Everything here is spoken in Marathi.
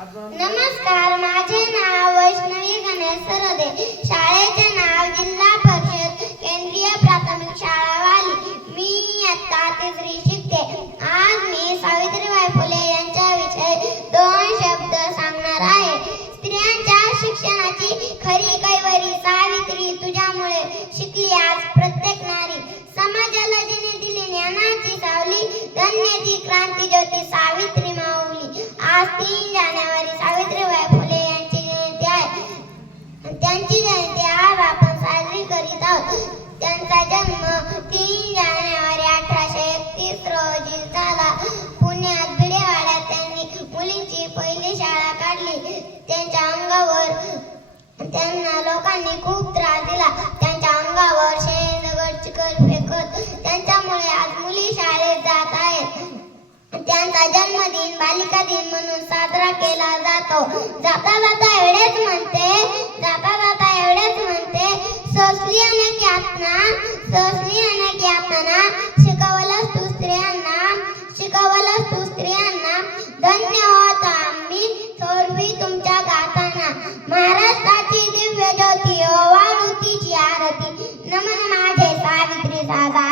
नमस्कार, माझे नाव वैष्णवी गणेश सरदे. शाळेचे नाव जिल्हा परिषद केंद्रीय प्राथमिक शाळा वाली. मी इयत्ता 3री शिकते. आज मी सावित्रीबाई फुले यांच्याविषयी 2 शब्द सांगणार आहे. स्त्रियांच्या शिक्षणाची खरी कैवारी सावित्री, तुझ्यामुळे शिकली आज प्रत्येक नारी. समाजाला जिने दिली ज्ञानाची सावली, धन्य ती क्रांती ज्योती सावित्री माऊली. आज 3 जानेवारी सावित्रीबाई फुले यांची जयंती आहे. त्यांची जयंती आज आपण साजरी करीत आहोत. त्यांचा जन्म 3 जानेवारी 1831 रोजी झाला. पुण्यात भिडेवाड्यात त्यांनी मुलींची पहिली शाळा काढली. त्यांच्या अंगावर त्यांना लोकांनी खूप त्रास दिला. त्यांच्या अंगावर शेण दगड चिखल फेकत. त्यांच्यामुळे आज मुली शाळेत जात आहेत. त्यांचा जन्मदिन बालिका दिन म्हणून साजरा केला जातो. जाता जाता एवढेच म्हणते सोसली अनेक यातना शिकवलंस तू स्त्रियांना धन्य होत आम्ही थोरवी तुमच्या गाताना. महाराष्ट्राची दिव्य ज्योती ओवाळू तिची आरती. नमन माझे सावित्री साधा